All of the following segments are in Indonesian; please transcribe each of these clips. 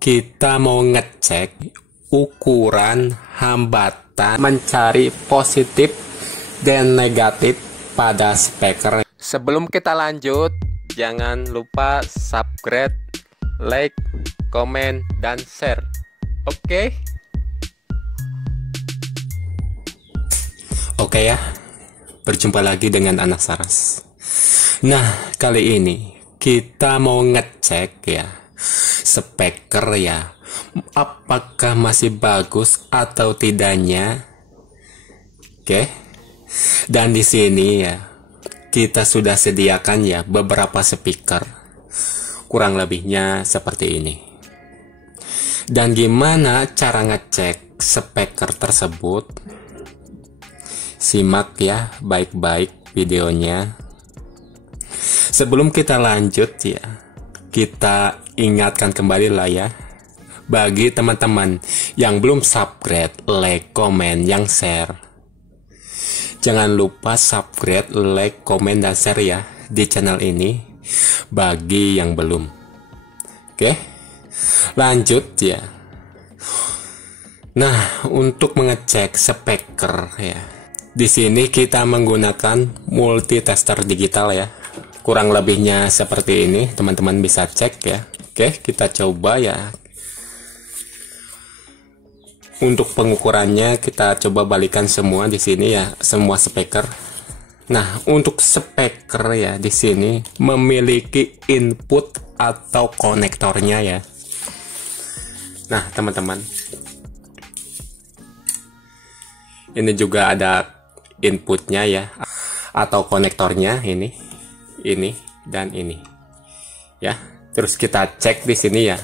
kita mau ngecek ukuran hambatan mencari positif dan negatif pada speaker. Sebelum kita lanjut, jangan lupa subscribe, like, komen, dan share. Oke? Oke ya, berjumpa lagi dengan Anas Saras. Nah, kali ini kita mau ngecek ya speaker ya, apakah masih bagus atau tidaknya. Oke. Dan di sini ya kita sudah sediakan ya beberapa speaker, kurang lebihnya seperti ini. Dan gimana cara ngecek speaker tersebut? Simak ya baik-baik videonya. Sebelum kita lanjut ya, kita ingatkan kembali lah ya, bagi teman-teman yang belum subscribe, like, komen, yang share, jangan lupa subscribe, like, komen, dan share ya di channel ini bagi yang belum. Oke, lanjut ya. Nah, untuk mengecek speaker ya, di sini kita menggunakan multitester digital ya. Kurang lebihnya seperti ini, teman-teman bisa cek ya. Oke, kita coba ya. Untuk pengukurannya kita coba balikan semua di sini ya, semua speaker. Nah, untuk speaker ya di sini memiliki input atau konektornya ya. Nah, teman-teman, ini juga ada inputnya ya, atau konektornya ini dan ini ya. Terus kita cek di sini ya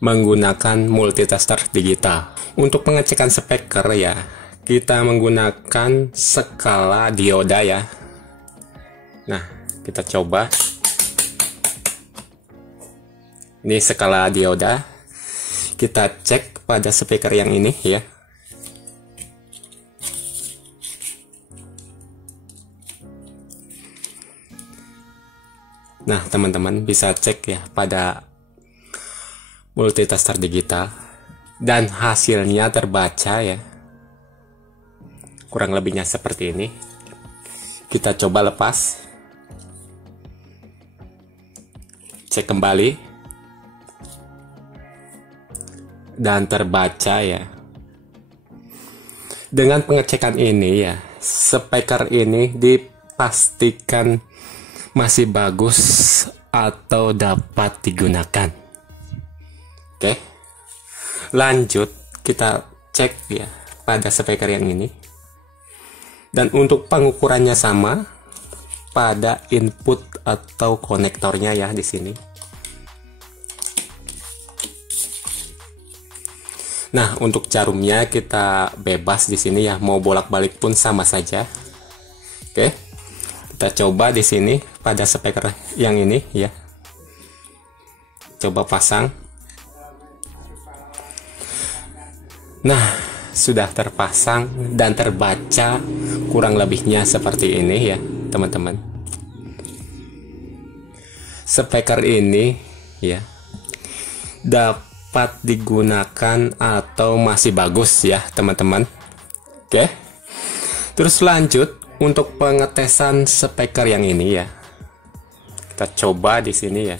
menggunakan multitester digital. Untuk pengecekan speaker ya, kita menggunakan skala dioda ya. Nah, kita coba. Ini skala dioda. Kita cek pada speaker yang ini ya. Nah, teman-teman bisa cek ya pada multitester digital, dan hasilnya terbaca ya. Kurang lebihnya seperti ini. Kita coba lepas. Cek kembali. Dan terbaca ya. Dengan pengecekan ini ya, speaker ini dipastikan masih bagus atau dapat digunakan. Oke, lanjut kita cek ya pada speaker yang ini. Dan untuk pengukurannya sama pada input atau konektornya ya di sini. Nah, untuk jarumnya kita bebas di sini ya, mau bolak-balik pun sama saja. Oke, kita coba di sini pada speaker yang ini ya. Coba pasang. Nah, sudah terpasang dan terbaca kurang lebihnya seperti ini ya, teman-teman. Speaker ini ya dapat digunakan atau masih bagus ya, teman-teman. Oke. Terus lanjut untuk pengetesan speaker yang ini ya. Kita coba di sini ya.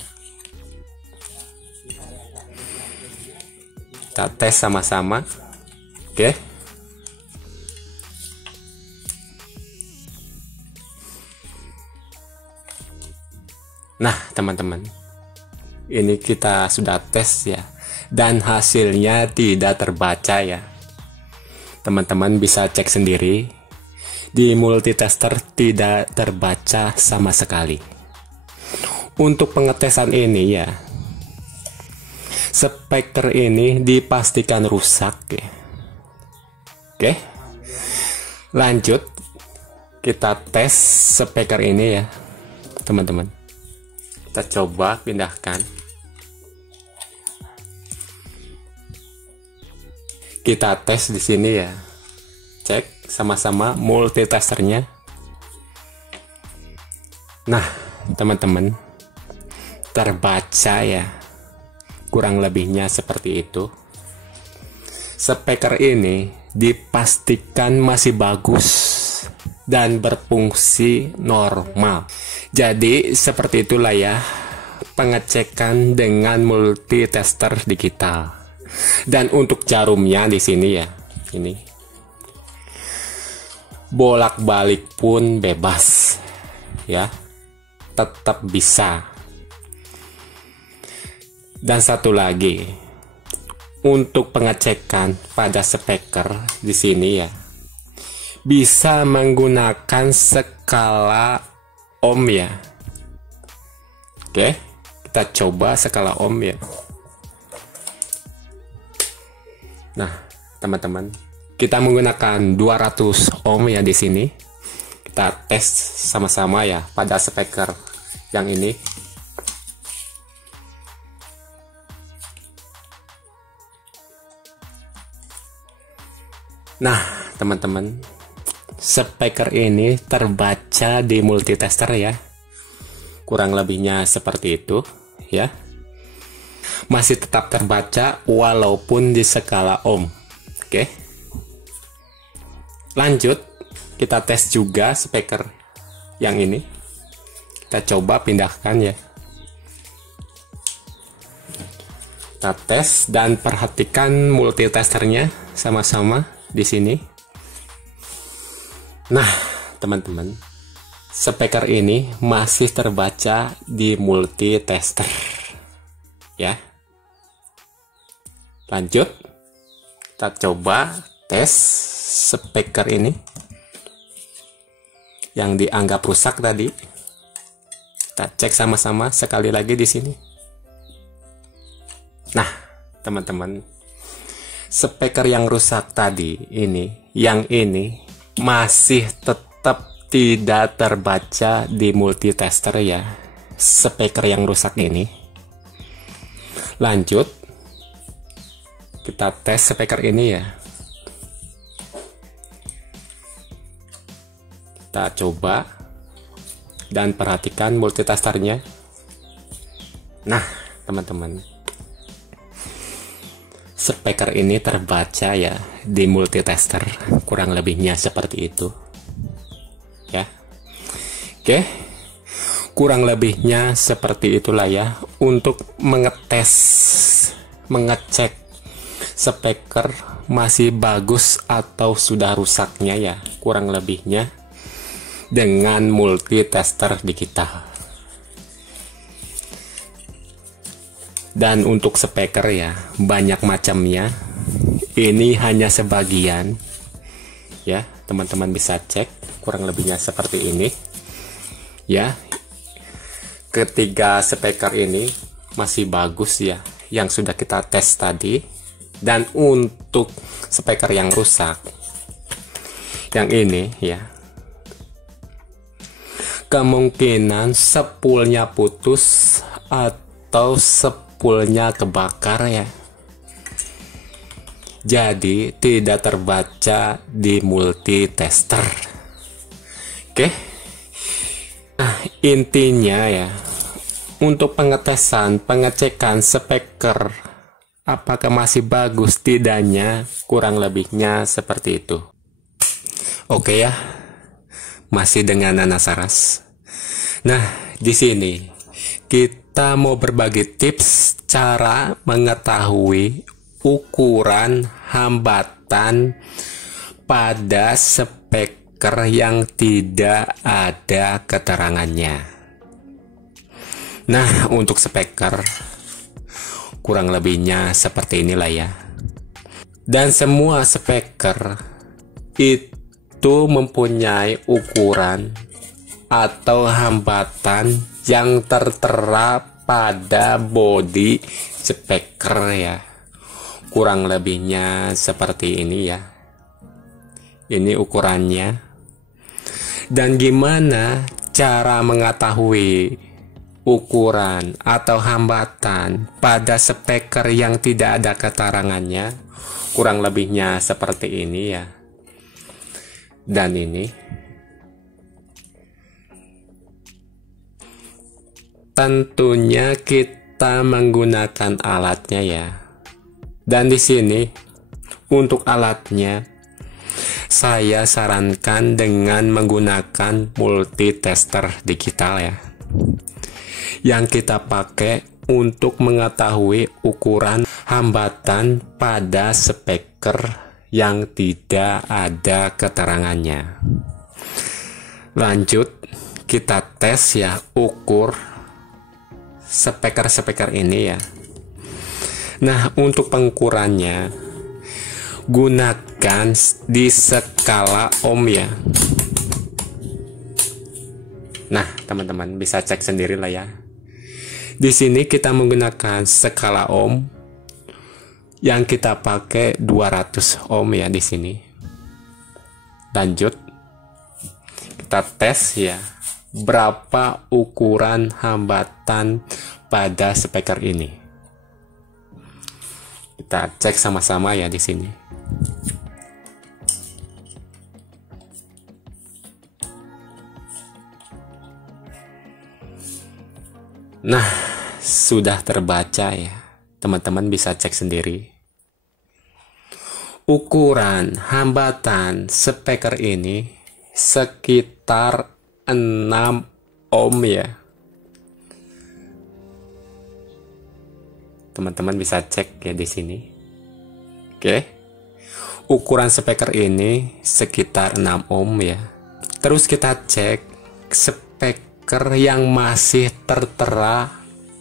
Kita tes sama-sama. Oke. Nah, teman-teman, ini kita sudah tes ya, dan hasilnya tidak terbaca ya. Teman-teman bisa cek sendiri. Di multitester tidak terbaca sama sekali. Untuk pengetesan ini ya, speaker ini dipastikan rusak ya. Oke, lanjut kita tes speaker ini ya, teman-teman. Kita coba pindahkan. Kita tes di sini ya. Cek sama-sama multitesternya. Nah, teman-teman, terbaca ya. kurang lebihnya seperti itu. Speaker ini dipastikan masih bagus dan berfungsi normal. Jadi seperti itulah ya pengecekan dengan multitester digital. Dan untuk jarumnya di sini ya, ini bolak-balik pun bebas ya, tetap bisa. Dan satu lagi, untuk pengecekan pada speaker di sini ya, bisa menggunakan skala ohm ya. Oke, kita coba skala ohm ya. Nah, teman-teman, kita menggunakan 200 ohm ya di sini. Kita tes sama-sama ya pada speaker yang ini. Nah, teman-teman, speaker ini terbaca di multitester ya. Kurang lebihnya seperti itu ya. Masih tetap terbaca walaupun di skala ohm. Oke. Lanjut, kita tes juga speaker yang ini. Kita coba pindahkan ya. Kita tes dan perhatikan multitesternya sama-sama di sini. Nah, teman-teman, speaker ini masih terbaca di multitester ya. Lanjut, kita coba tes speaker ini yang dianggap rusak tadi. Kita cek sama-sama sekali lagi di sini. Nah, teman-teman, speaker yang rusak tadi yang ini masih tetap tidak terbaca di multitester ya, speaker yang rusak ini. Lanjut, kita tes speaker ini ya. Kita coba dan perhatikan multitesternya. Nah, teman-teman, speaker ini terbaca ya di multitester, kurang lebihnya seperti itu ya. Oke, kurang lebihnya seperti itulah ya untuk mengecek speaker masih bagus atau sudah rusaknya ya, kurang lebihnya dengan multitester digital. Dan untuk speaker ya banyak macamnya, ini hanya sebagian ya, teman-teman bisa cek kurang lebihnya seperti ini ya. Ketiga speaker ini masih bagus ya yang sudah kita tes tadi. Dan untuk speaker yang rusak yang ini ya, kemungkinan spoolnya putus atau spoolnya kebakar ya, jadi tidak terbaca di multitester. Oke, nah intinya ya, untuk pengecekan speaker apakah masih bagus tidaknya, kurang lebihnya seperti itu. Oke ya, masih dengan Nana Saras. Nah, di sini kita mau berbagi tips cara mengetahui ukuran hambatan pada speaker yang tidak ada keterangannya. Nah, untuk speaker kurang lebihnya seperti inilah ya. Dan semua speaker itu mempunyai ukuran atau hambatan yang tertera pada bodi speaker ya. Kurang lebihnya seperti ini ya. Ini ukurannya. Dan gimana cara mengetahui ukuran atau hambatan pada speaker yang tidak ada keterangannya? Kurang lebihnya seperti ini ya. Dan ini tentunya kita kita menggunakan alatnya ya. Dan di sini untuk alatnya saya sarankan dengan menggunakan multitester digital ya, yang kita pakai untuk mengetahui ukuran hambatan pada speaker yang tidak ada keterangannya. Lanjut, kita tes ya, ukur speaker ini ya. Nah, untuk pengukurannya gunakan di skala ohm ya. Nah, teman-teman bisa cek sendiri lah ya. Di sini kita menggunakan skala ohm yang kita pakai 200 ohm ya di sini. Lanjut, kita tes ya berapa ukuran hambatan pada speaker ini. Kita cek sama-sama ya di sini. Nah, sudah terbaca ya. Teman-teman bisa cek sendiri. Ukuran hambatan speaker ini sekitar 6 ohm ya. Teman-teman bisa cek ya di sini. Oke. Ukuran speaker ini sekitar 6 ohm ya. Terus kita cek speaker yang masih tertera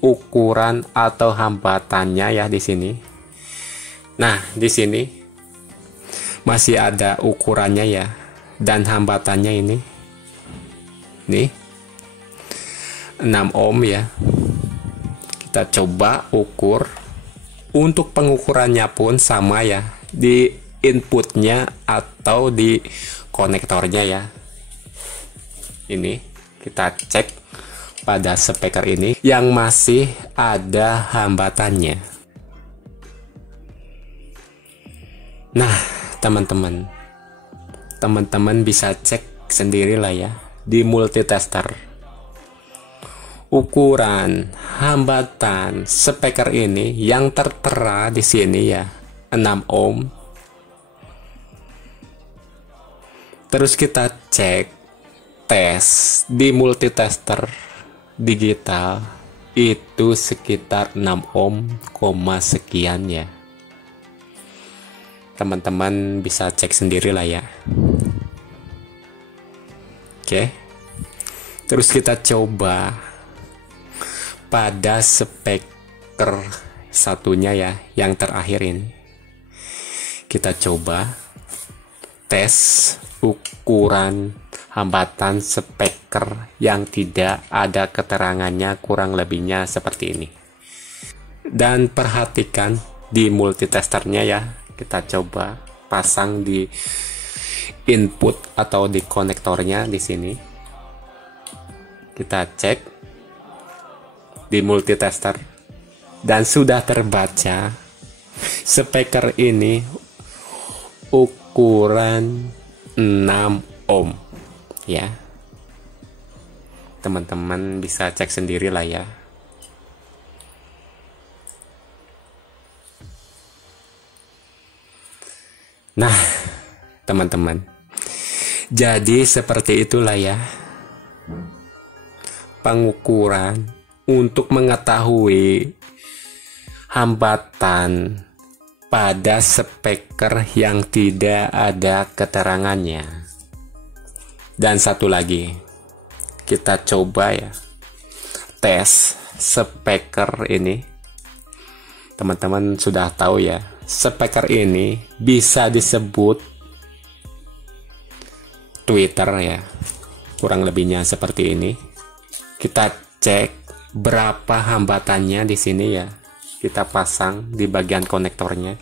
ukuran atau hambatannya ya di sini. Nah, di sini masih ada ukurannya ya, dan hambatannya ini nih 6 ohm ya. Kita coba ukur. Untuk pengukurannya pun sama ya, di inputnya atau di konektornya ya. Ini kita cek pada speaker ini yang masih ada hambatannya. Nah, teman-teman bisa cek sendiri lah ya di multitester. Ukuran hambatan speaker ini yang tertera di sini ya 6 ohm. Terus kita cek tes di multitester digital itu sekitar 6 ohm, sekian ya. Teman-teman bisa cek sendiri lah ya. Oke. Terus kita coba pada speaker satunya ya, yang terakhir ini. Kita coba tes ukuran hambatan speaker yang tidak ada keterangannya, kurang lebihnya seperti ini. Dan perhatikan di multitesternya ya, kita coba pasang di input atau di konektornya di sini. Kita cek di multitester dan sudah terbaca speaker ini ukuran 6 ohm ya. Teman-teman bisa cek sendiri lah ya. Nah, teman-teman, jadi seperti itulah ya pengukuran untuk mengetahui hambatan pada speaker yang tidak ada keterangannya. Dan satu lagi, kita coba ya tes speaker ini. Teman-teman sudah tahu ya, speaker ini bisa disebut tweeter ya, kurang lebihnya seperti ini. Kita cek berapa hambatannya di sini ya, kita pasang di bagian konektornya.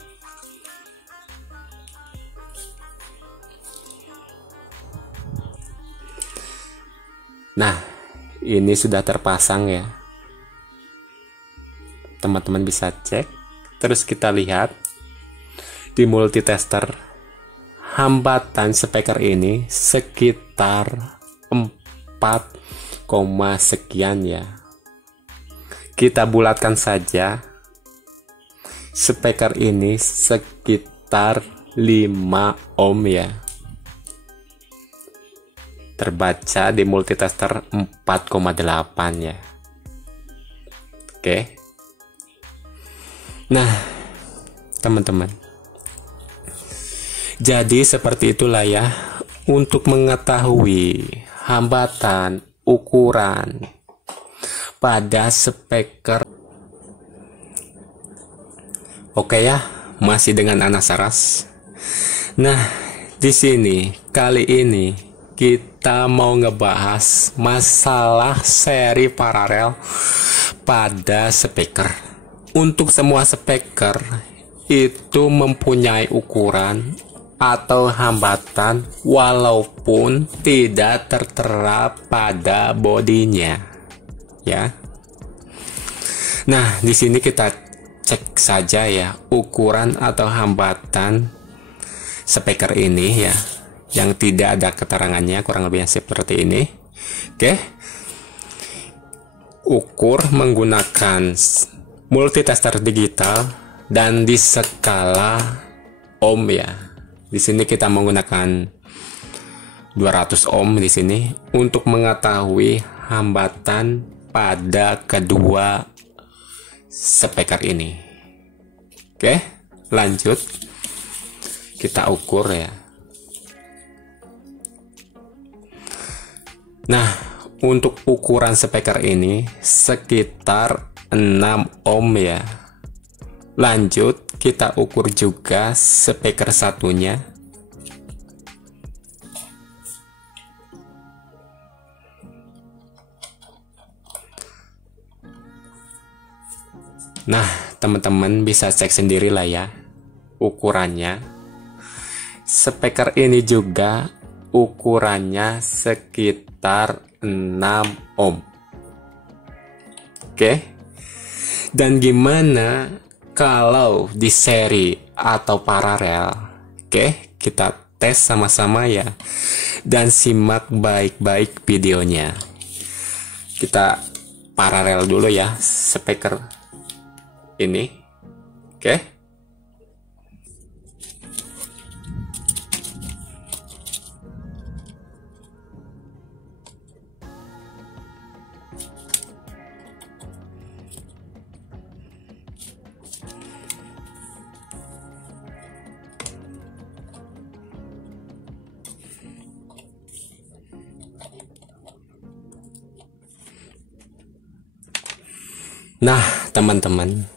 Nah, ini sudah terpasang ya. Teman-teman bisa cek. Terus kita lihat di multitester hambatan speaker ini sekitar 4, sekian ya. kita bulatkan saja. Speaker ini sekitar 5 ohm ya. Terbaca di multitester 4,8 ya. Oke. Nah, teman-teman. Jadi seperti itulah ya, untuk mengetahui hambatan ukuran pada speaker. Oke ya, masih dengan Anas Saras. Nah, di sini kali ini kita mau ngebahas masalah seri paralel pada speaker. Untuk semua speaker itu mempunyai ukuran atau hambatan walaupun tidak tertera pada bodinya, ya. Nah, di sini kita cek saja ya ukuran atau hambatan speaker ini ya, yang tidak ada keterangannya, kurang lebih seperti ini. Oke, ukur menggunakan multitester digital dan di skala ohm ya. Di sini kita menggunakan 200 ohm di sini untuk mengetahui hambatan pada kedua speaker ini. Oke, lanjut kita ukur ya. Nah, untuk ukuran speaker ini sekitar 6 ohm ya. Lanjut kita ukur juga speaker satunya. Nah, teman-teman bisa cek sendiri lah ya ukurannya. Speaker ini juga ukurannya sekitar 6 ohm. Oke. Dan gimana kalau di seri atau paralel? Oke, kita tes sama-sama ya. Dan simak baik-baik videonya. Kita paralel dulu ya speaker ini. Oke. Nah, teman-teman,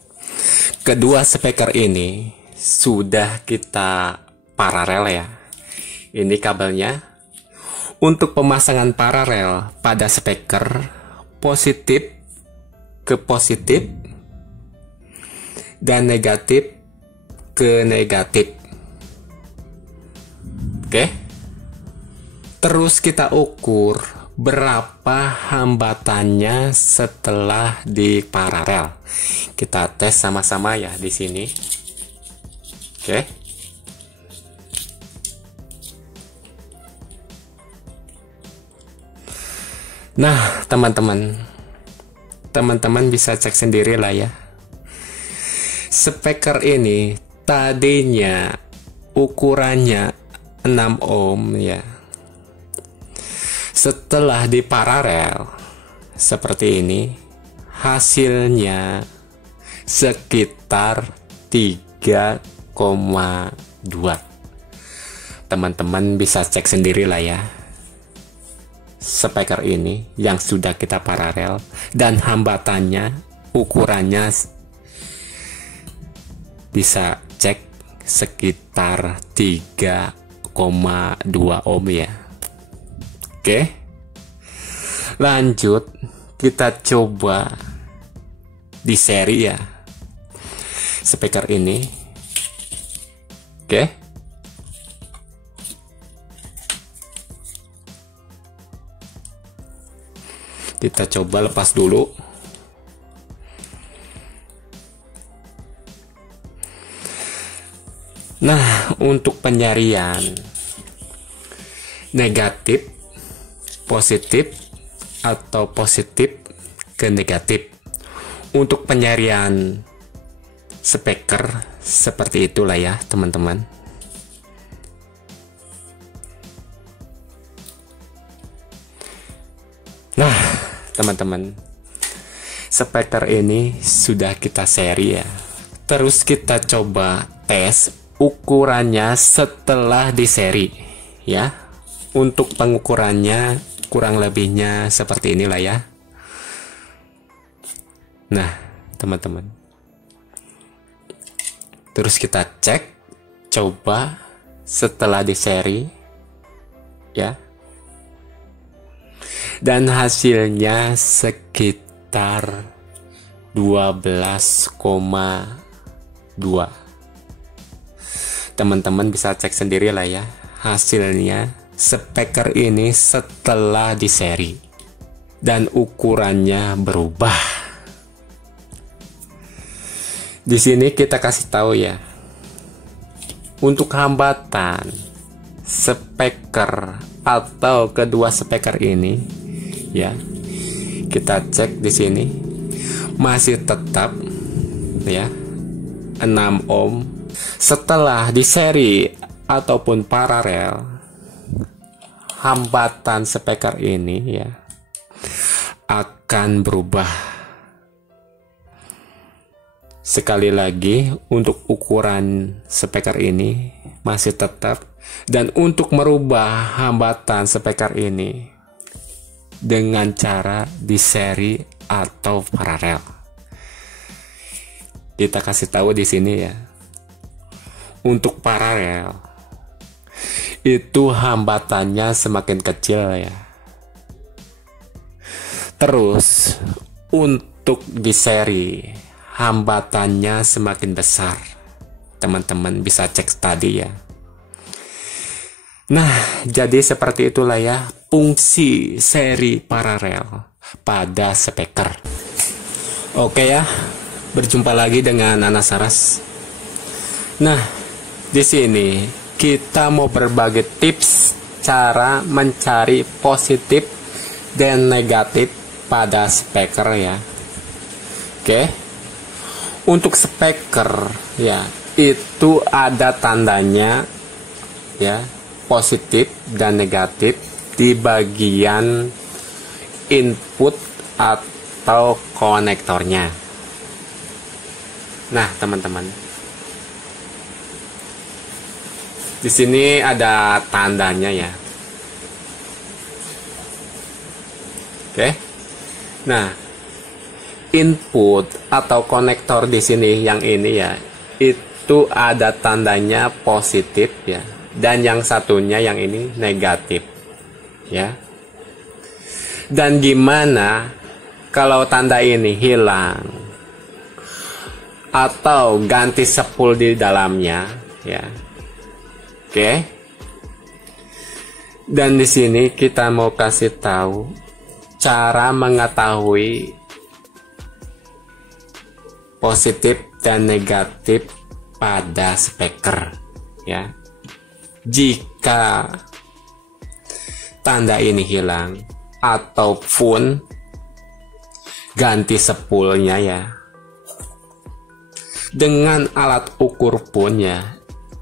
kedua speaker ini sudah kita paralel ya. Ini kabelnya. Untuk pemasangan paralel pada speaker, positif ke positif dan negatif ke negatif. Oke. Terus kita ukur berapa hambatannya setelah di paralel. Kita tes sama-sama ya di sini. Oke. Nah, teman-teman bisa cek sendiri lah ya. Speaker ini tadinya ukurannya 6 ohm ya. Setelah di paralel seperti ini, hasilnya sekitar 3,2. Teman-teman bisa cek sendiri lah ya. Speaker ini yang sudah kita paralel dan hambatannya, ukurannya bisa cek sekitar 3,2 ohm ya. Oke, lanjut kita coba di seri ya speaker ini. Oke, kita coba lepas dulu. Nah, untuk penyarian negatif positif atau positif ke negatif untuk penyarian speaker seperti itulah ya teman-teman. Nah teman-teman, speaker ini sudah kita seri ya. Terus kita coba tes ukurannya setelah di seri ya. Untuk pengukurannya kurang lebihnya seperti inilah ya. Nah teman-teman, terus kita cek coba setelah di seri ya, dan hasilnya sekitar 12,2. Teman-teman bisa cek sendiri lah ya hasilnya speaker ini setelah di seri, dan ukurannya berubah. Di sini kita kasih tahu ya, untuk hambatan speaker atau kedua speaker ini ya, kita cek di sini masih tetap ya 6 ohm. Setelah di seri ataupun paralel, hambatan speaker ini ya akan berubah. Sekali lagi, untuk ukuran speaker ini masih tetap, dan untuk merubah hambatan speaker ini dengan cara di seri atau paralel. Kita kasih tahu di sini ya. Untuk paralel itu hambatannya semakin kecil ya. Terus untuk di seri hambatannya semakin besar. Teman-teman bisa cek tadi ya. Nah, jadi seperti itulah ya fungsi seri paralel pada speaker. Oke ya, berjumpa lagi dengan Anas Saras. Nah, di sini kita mau berbagi tips cara mencari positif dan negatif pada speaker ya. Oke. Untuk speaker ya, itu ada tandanya ya, positif dan negatif di bagian input atau konektornya. Nah, teman-teman, di sini ada tandanya ya. Oke. Nah, input atau konektor di sini yang ini ya, itu ada tandanya positif ya, dan yang satunya yang ini negatif ya. Dan gimana kalau tanda ini hilang atau ganti sepul di dalamnya ya. Oke. Dan di sini kita mau kasih tahu cara mengetahui positif dan negatif pada speaker ya. Jika tanda ini hilang ataupun ganti sepulnya ya, dengan alat ukur pun ya,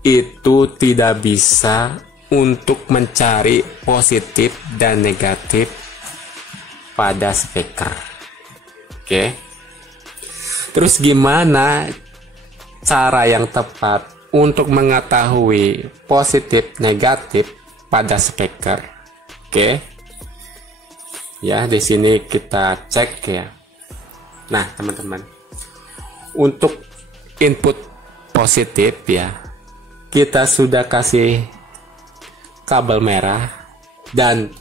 itu tidak bisa untuk mencari positif dan negatif pada speaker. Oke. Terus gimana cara yang tepat untuk mengetahui positif negatif pada speaker? Oke. Ya, di sini kita cek ya. Nah, teman-teman, untuk input positif ya, kita sudah kasih kabel merah, dan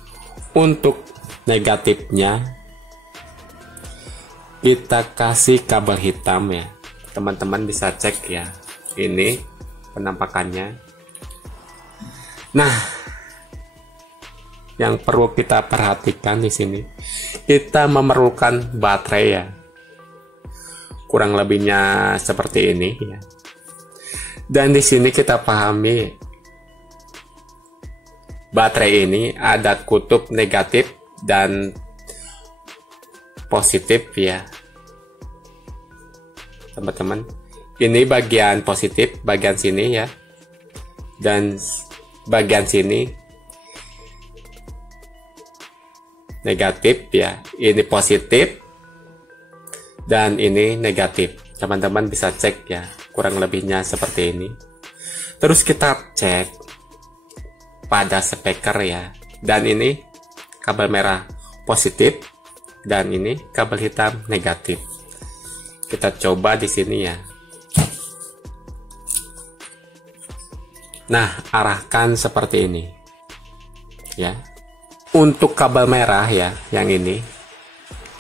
untuk negatifnya kita kasih kabel hitam ya. Teman-teman bisa cek ya, ini penampakannya. Nah, yang perlu kita perhatikan di sini, kita memerlukan baterai ya, kurang lebihnya seperti ini ya. Dan di sini kita pahami baterai ini ada kutub negatif dan positif ya. teman-teman. Ini bagian positif, bagian sini ya, dan bagian sini negatif ya. Ini positif dan ini negatif. Teman-teman bisa cek ya, kurang lebihnya seperti ini. Terus kita cek pada speaker ya, dan ini kabel merah positif dan ini kabel hitam negatif. Kita coba di sini ya. Nah, arahkan seperti ini ya. Untuk kabel merah ya, yang ini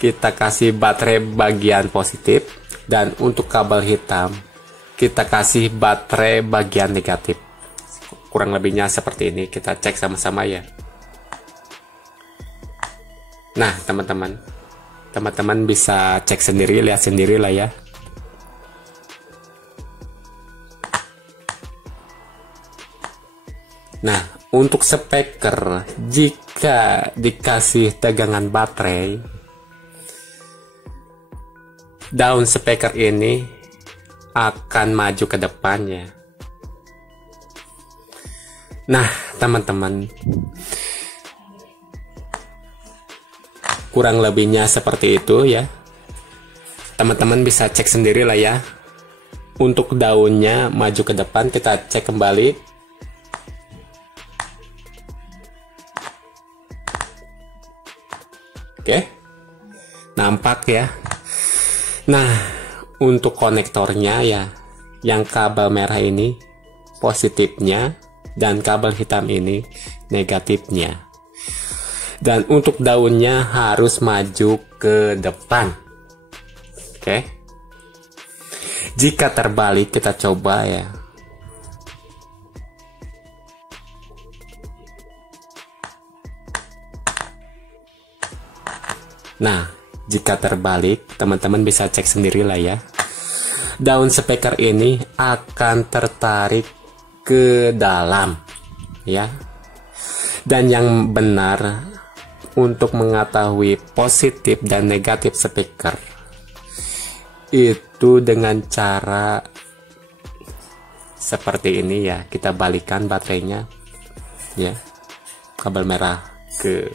kita kasih baterai bagian positif, dan untuk kabel hitam kita kasih baterai bagian negatif. Kurang lebihnya seperti ini, kita cek sama-sama ya. Nah, teman-teman bisa cek sendiri, lihat sendiri lah ya. Nah, untuk speaker, jika dikasih tegangan baterai, daun speaker ini akan maju ke depannya. Nah, teman-teman, kurang lebihnya seperti itu ya. Teman-teman bisa cek sendiri lah ya. Untuk daunnya maju ke depan, kita cek kembali. Oke, nampak ya. Nah, untuk konektornya ya, yang kabel merah ini positifnya dan kabel hitam ini negatifnya. Dan untuk daunnya harus maju ke depan. Oke. Jika terbalik, kita coba ya. Nah, jika terbalik, teman-teman bisa cek sendiri lah ya. Daun speaker ini akan tertarik ke dalam ya. Dan yang benar untuk mengetahui positif dan negatif speaker itu dengan cara seperti ini ya. Kita balikan baterainya ya. Kabel merah ke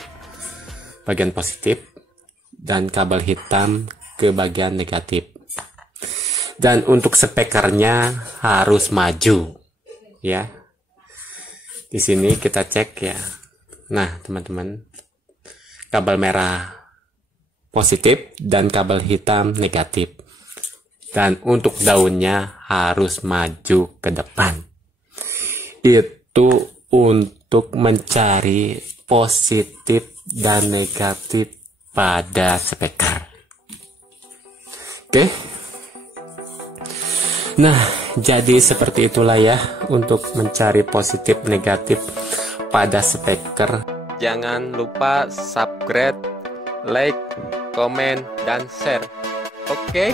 bagian positif dan kabel hitam ke bagian negatif. Dan untuk speakernya harus maju ya. Di sini kita cek ya. Nah, teman-teman, kabel merah positif dan kabel hitam negatif. Dan untuk daunnya harus maju ke depan. Itu untuk mencari positif dan negatif pada speaker. Oke. Nah, jadi seperti itulah ya untuk mencari positif negatif pada speaker. Jangan lupa subscribe, like, komen, dan share. Oke.